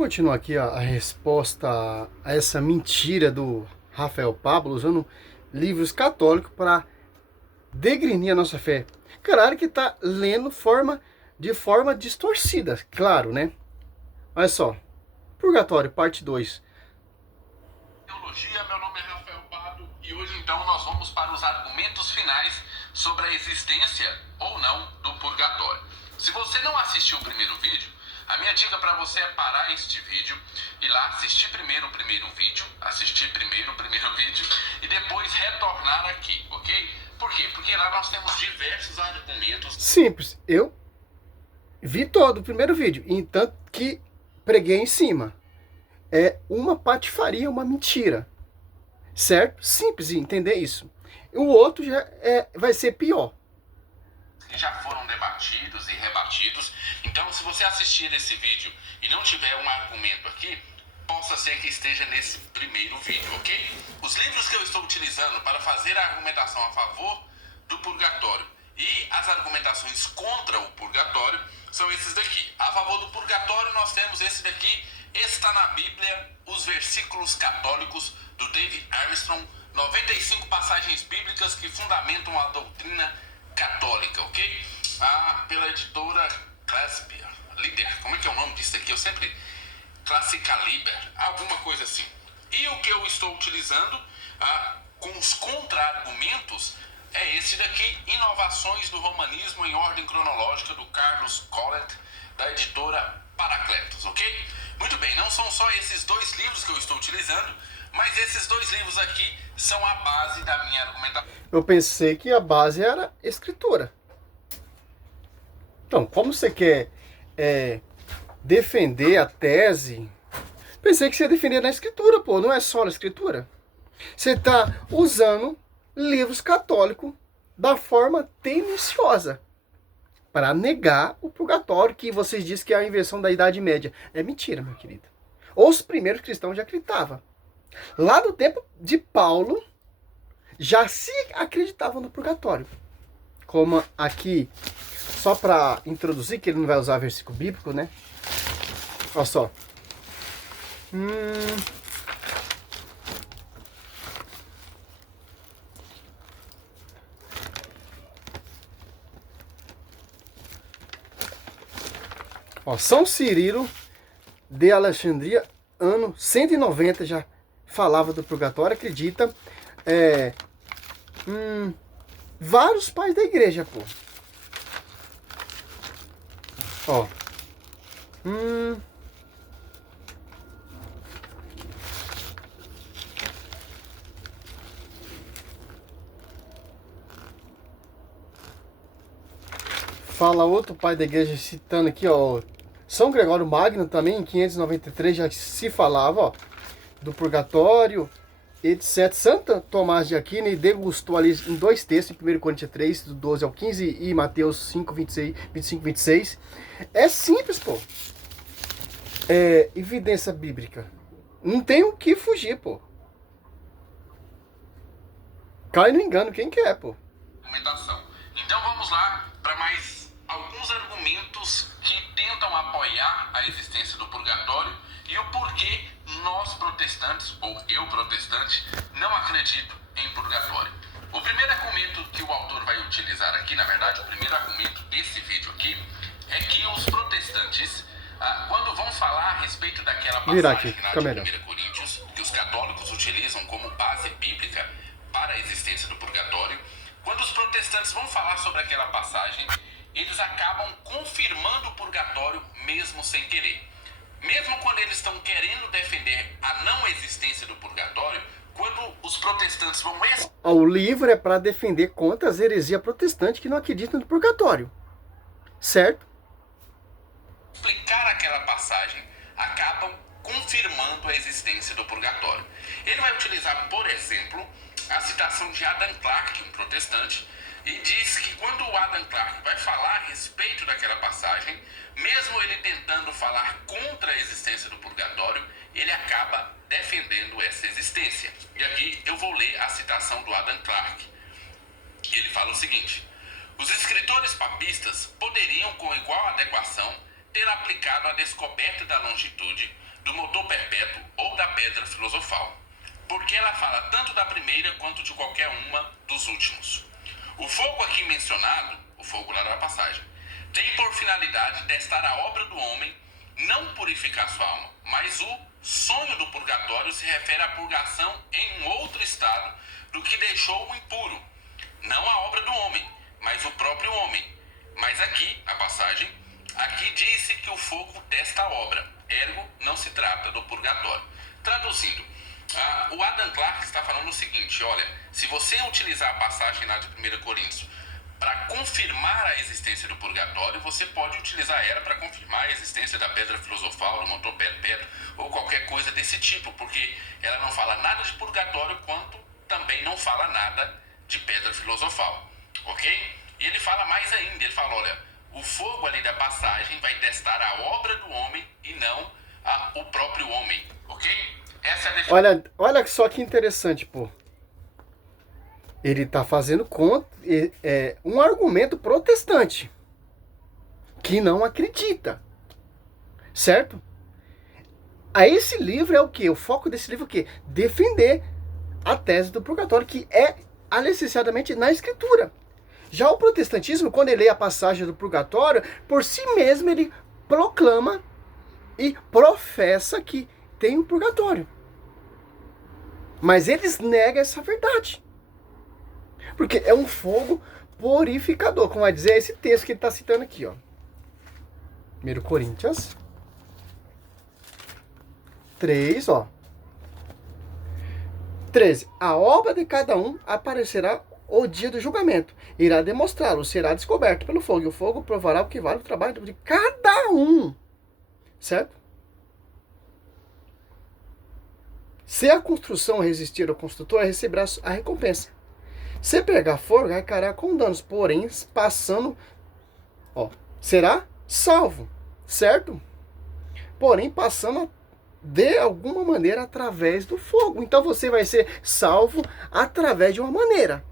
continuar aqui a resposta a essa mentira do Rafael Pablo, usando livros católicos para degrinir a nossa fé. Claro que está lendo de forma distorcida, claro, né? Olha só, Purgatório, parte 2. Teologia, meu nome é Rafael Pablo e hoje então nós vamos para os argumentos finais sobre a existência ou não do purgatório. Se você não assistiu o primeiro vídeo, a minha dica para você é parar este vídeo, ir lá assistir primeiro o primeiro vídeo e depois retornar aqui, ok? Por quê? Porque lá nós temos diversos argumentos. Simples, eu vi todo o primeiro vídeo, entanto que preguei em cima. É uma patifaria, uma mentira, certo? Simples de entender isso. O outro já vai ser pior. Que já foram debatidos e rebatidos. Então, se você assistir esse vídeo e não tiver um argumento aqui, possa ser que esteja nesse primeiro vídeo, ok? Os livros que eu estou utilizando para fazer a argumentação a favor do purgatório e as argumentações contra o purgatório são esses daqui. A favor do purgatório nós temos esse daqui, está na Bíblia, os versículos católicos do David Armstrong, 95 passagens bíblicas que fundamentam a doutrina católica, ok? Pela editora Classica Liber, como é que é o nome disso aqui? Eu sempre... Classica Liber, alguma coisa assim. E o que eu estou utilizando com os contra-argumentos é esse daqui, Inovações do Romanismo em Ordem Cronológica, do Carlos Collett, da editora Paracletos, ok? Muito bem, não são só esses dois livros que eu estou utilizando, mas esses dois livros aqui são a base da minha argumentação. Eu pensei que a base era escritura. Então, como você quer defender a tese, pensei que você ia defender na escritura, pô, não é só na escritura. Você está usando livros católicos da forma tendenciosa para negar o purgatório, que vocês dizem que é a invenção da Idade Média. É mentira, meu querido. Os primeiros cristãos já acreditavam. Lá do tempo de Paulo, já se acreditavam no purgatório. Como aqui, só para introduzir, que ele não vai usar versículo bíblico, né? Olha só. Ó, São Cirilo de Alexandria, ano 190, já falava do purgatório, acredita. Vários pais da igreja, pô. Ó. Fala outro pai da igreja citando aqui, ó. São Gregório Magno também, em 593, já se falava, ó, do purgatório, etc. Santo Tomás de Aquino e degustou ali em dois textos, em 1 Coríntios 3, do 12 ao 15 e Mateus 5, 26, 25, 26. É simples, pô. É evidência bíblica. Não tem o que fugir, pô. Cai no engano quem quer, pô. Então vamos lá para mais alguns argumentos que tentam apoiar a existência do purgatório e o porquê nós protestantes, ou eu protestante, não acredito em purgatório. O primeiro argumento que o autor vai utilizar aqui, na verdade, o primeiro argumento desse vídeo aqui, é que os protestantes, quando vão falar a respeito daquela passagem lá de 1 Coríntios, que os católicos utilizam como base bíblica para a existência do purgatório, quando os protestantes vão falar sobre aquela passagem, eles acabam confirmando o purgatório mesmo sem querer. Mesmo quando eles estão querendo defender a não existência do purgatório, quando os protestantes vão... O livro é para defender contra as heresias protestantes que não acreditam no purgatório. Certo? Explicar aquela passagem, acabam confirmando a existência do purgatório. Ele vai utilizar, por exemplo, a citação de Adam Clarke, um protestante, e diz que quando o Adam Clarke vai falar a respeito daquela passagem, mesmo ele tentando falar contra a existência do purgatório, ele acaba defendendo essa existência. E aqui eu vou ler a citação do Adam Clarke. Ele fala o seguinte: os escritores papistas poderiam, com igual adequação, ter aplicado a descoberta da longitude do motor perpétuo ou da pedra filosofal, porque ela fala tanto da primeira quanto de qualquer uma dos últimos. O fogo aqui mencionado, o fogo lá da passagem, tem por finalidade testar a obra do homem, não purificar sua alma, mas o sonho do purgatório se refere à purgação em um outro estado do que deixou o impuro, não a obra do homem, mas o próprio homem. Mas aqui, a passagem, aqui diz-se que o fogo testa a obra, ergo não se trata do purgatório. Traduzindo, o Adam Clarke está falando o seguinte, olha, se você utilizar a passagem lá de 1 Coríntios para confirmar a existência do purgatório, você pode utilizar ela para confirmar a existência da pedra filosofal, do motor perpétuo, ou qualquer coisa desse tipo, porque ela não fala nada de purgatório, quanto também não fala nada de pedra filosofal, ok? E ele fala mais ainda, ele fala, olha, o fogo ali da passagem vai testar a obra do homem e não o próprio homem, ok? Essa é a definição. Olha só que interessante, pô. Ele está fazendo um argumento protestante que não acredita, certo? Aí esse livro é o quê? O foco desse livro é o quê? Defender a tese do purgatório, que é necessariamente na Escritura. Já o protestantismo, quando ele lê a passagem do purgatório, por si mesmo ele proclama e professa que tem um purgatório. Mas eles negam essa verdade. Porque é um fogo purificador, como vai dizer esse texto que ele está citando aqui, ó. 1 Coríntios 3, ó. 13. A obra de cada um aparecerá o dia do julgamento. Irá demonstrá-lo, será descoberto pelo fogo. E o fogo provará o que vale o trabalho de cada um. Certo? Se a construção resistir ao construtor, receberá a recompensa. Se pegar fogo, arcará com danos, porém, passando, será salvo, certo? Porém, passando de alguma maneira através do fogo. Então você vai ser salvo através de uma maneira.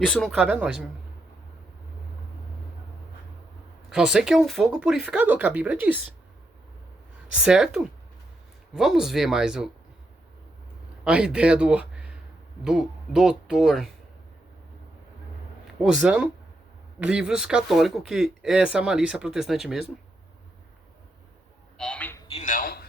Isso não cabe a nós, meu. Só sei que é um fogo purificador, que a Bíblia diz. Certo? Vamos ver mais a ideia do doutor usando livros católicos, que é essa malícia protestante mesmo. Homem e não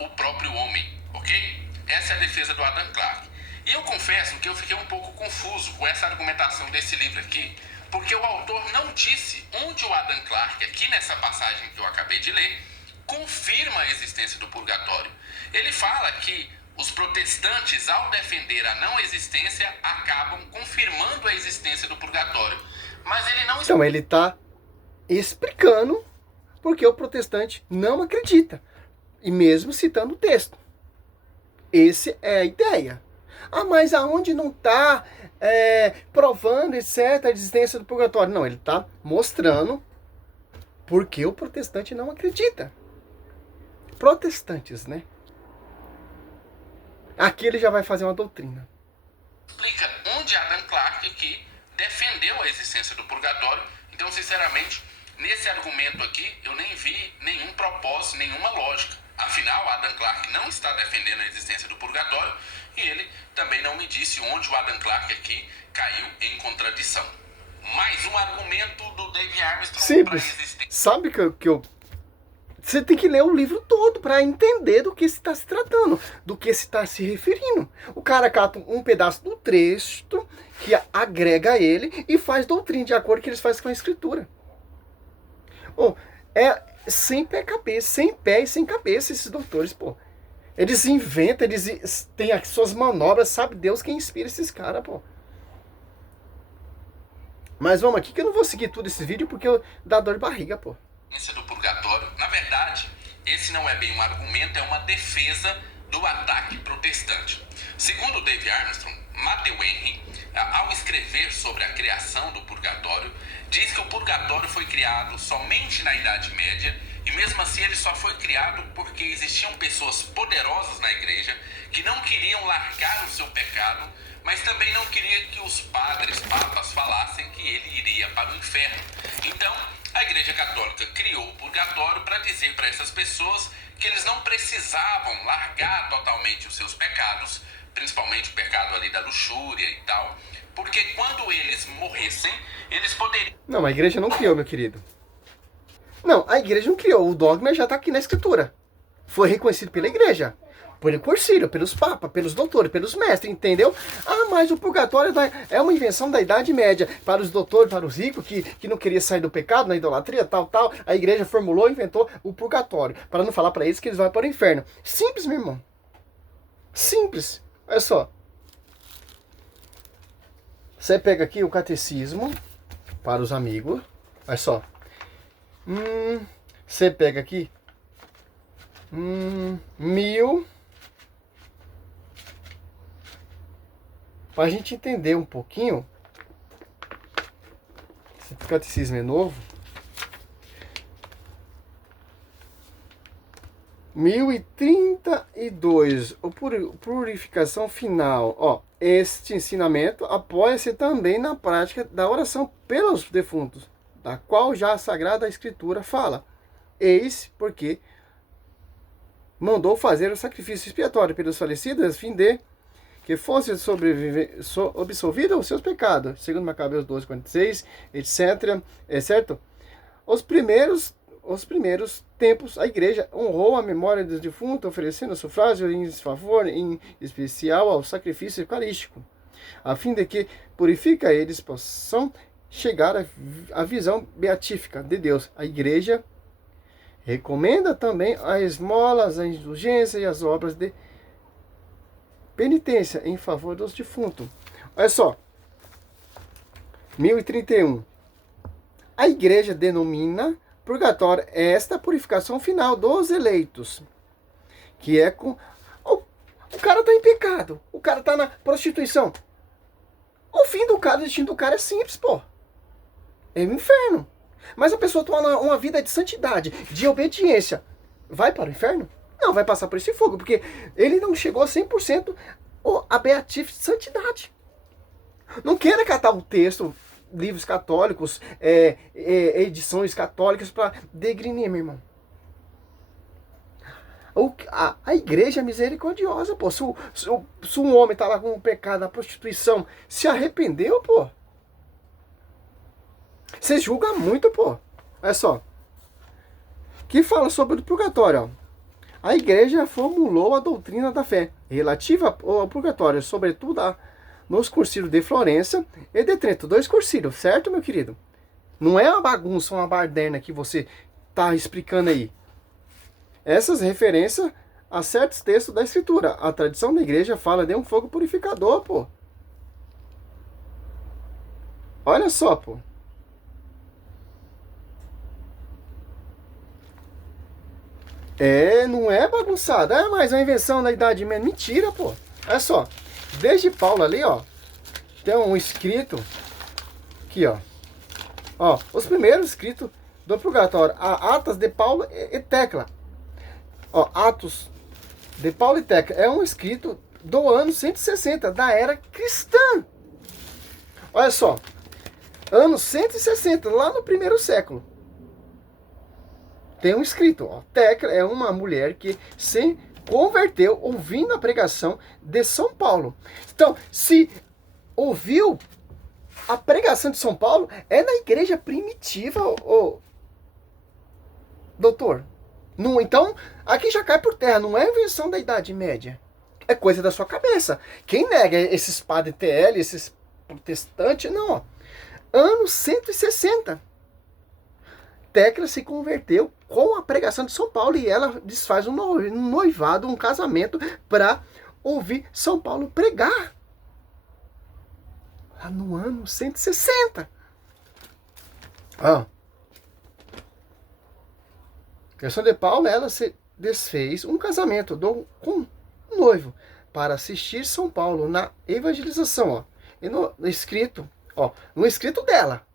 o próprio homem, ok? Essa é a defesa do Adam Clarke. E eu confesso que eu fiquei um pouco confuso com essa argumentação desse livro aqui, porque o autor não disse onde o Adam Clarke, aqui nessa passagem que eu acabei de ler, confirma a existência do purgatório. Ele fala que os protestantes, ao defender a não existência, acabam confirmando a existência do purgatório. Mas ele não... Então, ele está explicando porque o protestante não acredita. E mesmo citando o texto. Essa é a ideia. Mas aonde não está provando, etc., a existência do purgatório? Não, ele está mostrando porque o protestante não acredita. Protestantes, né? Aqui ele já vai fazer uma doutrina. Explica onde Adam Clarke aqui defendeu a existência do purgatório. Então, sinceramente, nesse argumento aqui, eu nem vi nenhum propósito, nenhuma lógica. Afinal, Adam Clarke não está defendendo a existência do purgatório e ele também não me disse onde o Adam Clarke aqui caiu em contradição. Mais um argumento do Dave Armstrong para a existência. Sabe que eu... Você tem que ler o livro todo para entender do que se está se tratando, do que se está se referindo. O cara cata um pedaço do texto que agrega ele e faz doutrina de acordo com o que eles fazem com a Escritura. Sem pé e sem cabeça esses doutores, pô. Eles inventam, eles têm as suas manobras, sabe Deus quem inspira esses caras, pô. Mas vamos aqui que eu não vou seguir tudo esse vídeo porque dá dor de barriga, pô. Do purgatório, na verdade, esse não é bem um argumento, é uma defesa do ataque protestante. Segundo Dave Armstrong, Matthew Henry, ao escrever sobre a criação do purgatório, diz que o purgatório foi criado somente na Idade Média e mesmo assim ele só foi criado porque existiam pessoas poderosas na igreja que não queriam largar o seu pecado, mas também não queria que os papas falassem que ele iria para o inferno. Então, a Igreja Católica criou o purgatório para dizer para essas pessoas que eles não precisavam largar totalmente os seus pecados, principalmente o pecado ali da luxúria e tal, porque quando eles morressem, eles poderiam... Não, a igreja não criou, meu querido. Não, a igreja não criou. O dogma já está aqui na escritura. Foi reconhecido pela igreja. Pelo concílio, pelos papas, pelos doutores, pelos mestres, entendeu? Ah, mas o purgatório é uma invenção da Idade Média. Para os doutores, para os ricos que não queriam sair do pecado, na idolatria, tal. A igreja formulou e inventou o purgatório. Para não falar para eles que eles vão para o inferno. Simples, meu irmão. Simples. Olha só. Você pega aqui o catecismo para os amigos. Olha só. Você pega aqui. 1000. Para a gente entender um pouquinho. Esse catecismo é novo. 1032. Purificação final. Ó, este ensinamento apoia-se também na prática da oração pelos defuntos, da qual já a Sagrada Escritura fala. Eis porque mandou fazer o sacrifício expiatório pelos falecidos, a fim de que fosse absolvido os seus pecados, segundo Macabeus 12:46, etc. É certo? Os primeiros tempos, a igreja honrou a memória dos defuntos, oferecendo sufrágio em favor, em especial ao sacrifício eucarístico, a fim de que purifica eles possam chegar à visão beatífica de Deus. A igreja recomenda também as esmolas, a indulgência e as obras de penitência em favor dos defuntos. Olha só. 1031. A igreja denomina purgatório esta purificação final dos eleitos. Que é com... O cara tá em pecado. O cara tá na prostituição. O fim do cara, o destino do cara é simples, pô. É o inferno. Mas a pessoa toma uma vida de santidade, de obediência. Vai para o inferno? Não, vai passar por esse fogo, porque ele não chegou a 100% a beatífica de santidade. Não queira catar o texto, livros católicos, edições católicas para degrinir, meu irmão. A igreja é misericordiosa, pô. Se um homem tá lá com o pecado da prostituição, se arrependeu, pô. Você julga muito, pô. Olha só. Que fala sobre o purgatório, ó. A igreja formulou a doutrina da fé relativa ao purgatório, sobretudo nos concílios de Florença e de Trento. 2 concílios, certo, meu querido? Não é uma bagunça, uma baderna que você tá explicando aí. Essas referências a certos textos da Escritura. A tradição da igreja fala de um fogo purificador, pô. Olha só, pô. Não é bagunçado. Mas é uma invenção da Idade Média. Mentira, pô. Olha só. Desde Paulo ali, ó. Tem um escrito. Aqui, ó. Ó, os primeiros escritos do purgatório. Atas de Paulo e Tecla. Ó, Atos de Paulo e Tecla. É um escrito do ano 160, da era cristã. Olha só. Ano 160, lá no primeiro século. Tem um escrito, ó. Tecla é uma mulher que se converteu ouvindo a pregação de São Paulo. Então, se ouviu a pregação de São Paulo, é na igreja primitiva, doutor. Não, então, aqui já cai por terra, não é invenção da Idade Média. É coisa da sua cabeça. Quem nega esses padres TL, esses protestantes, não, ó. Ano 160. Tecla se converteu com a pregação de São Paulo e ela desfaz um noivado, um casamento para ouvir São Paulo pregar. Lá no ano 160. A questão de Paulo, ela se desfez um casamento com um noivo para assistir São Paulo na evangelização, ó. E no escrito, ó, no escrito dela,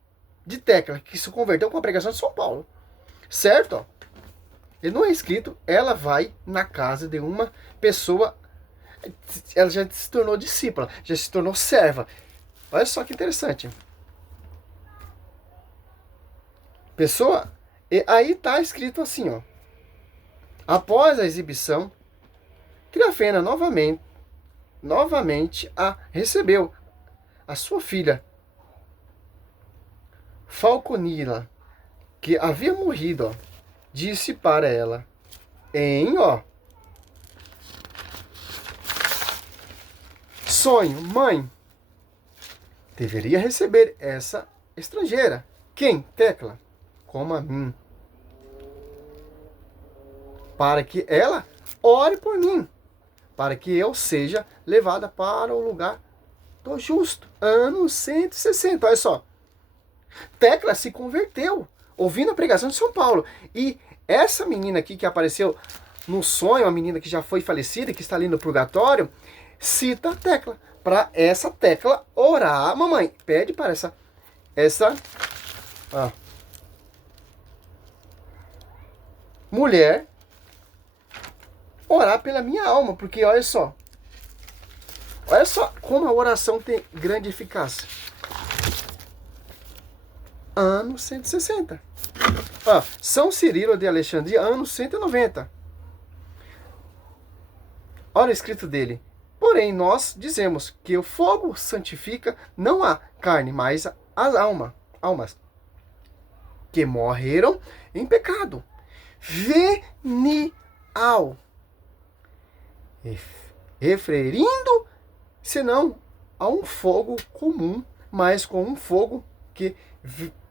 de Tecla, que se converteu com a pregação de São Paulo. Certo? Ó. E não é escrito, ela vai na casa de uma pessoa, ela já se tornou discípula, já se tornou serva. Olha só que interessante. Pessoa, e aí tá escrito assim, ó. Após a exibição, Trifena novamente a recebeu. A sua filha, Falconila, que havia morrido, ó, disse para ela, sonho, mãe, deveria receber essa estrangeira. Quem? Tecla, como a mim, para que ela ore por mim, para que eu seja levada para o lugar do justo. Ano 160, olha só. Tecla se converteu, ouvindo a pregação de São Paulo. E essa menina aqui que apareceu no sonho, a menina que já foi falecida, que está ali no purgatório, cita a Tecla. Para essa Tecla orar, mamãe. Pede para essa mulher orar pela minha alma. Porque olha só como a oração tem grande eficácia. Ano 160. São Cirilo de Alexandria, ano 190. Olha o escrito dele. Porém, nós dizemos que o fogo santifica não a carne, mas as almas que morreram em pecado. Venial. Referindo, senão a um fogo comum, mas com um fogo que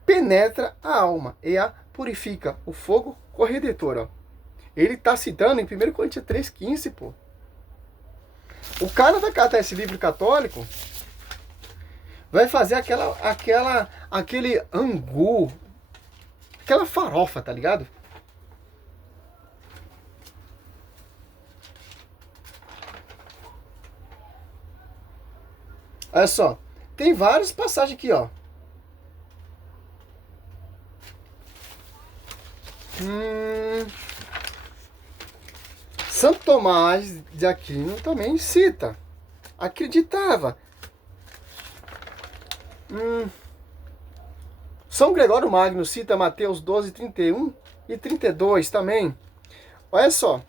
penetra a alma e a purifica. O fogo corredentor, ó. Ele está citando em 1 Coríntios 3,15, pô. O cara vai catar esse livro católico, vai fazer aquele angu, aquela farofa, tá ligado? Olha só, tem várias passagens aqui, ó. Santo Tomás de Aquino também cita. Acreditava. São Gregório Magno cita Mateus 12, 31 e 32 também. Olha só.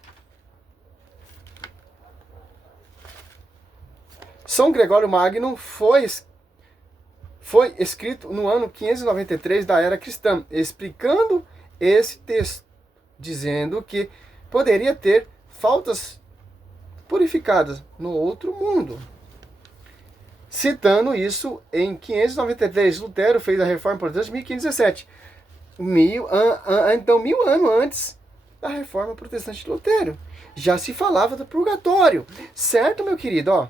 São Gregório Magno foi escrito no ano 593 da era cristã, explicando esse texto, dizendo que poderia ter faltas purificadas no outro mundo. Citando isso, em 593, Lutero fez a reforma protestante em 1517. Então, 1000 anos antes da reforma protestante de Lutero. Já se falava do purgatório. Certo, meu querido? Ó.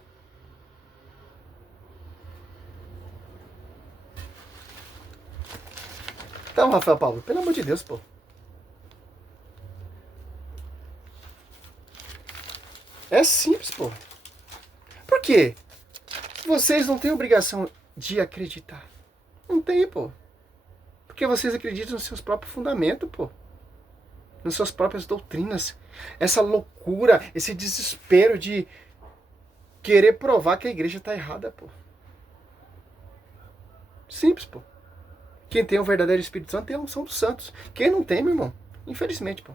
Então, Rafael Paulo, pelo amor de Deus, pô. É simples, pô. Por quê? Vocês não têm obrigação de acreditar. Não tem, pô. Porque vocês acreditam nos seus próprios fundamentos, pô. Nas suas próprias doutrinas. Essa loucura, esse desespero de querer provar que a igreja tá errada, pô. Simples, pô. Quem tem o verdadeiro Espírito Santo tem a unção dos santos. Quem não tem, meu irmão, infelizmente, pô,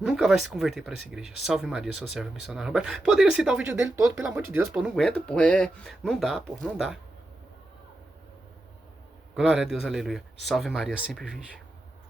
nunca vai se converter para essa igreja. Salve Maria, seu servo missionário Roberto. Poderia citar o vídeo dele todo, pelo amor de Deus, pô, não aguenta, pô, não dá, pô, não dá. Glória a Deus, aleluia. Salve Maria, sempre virgem.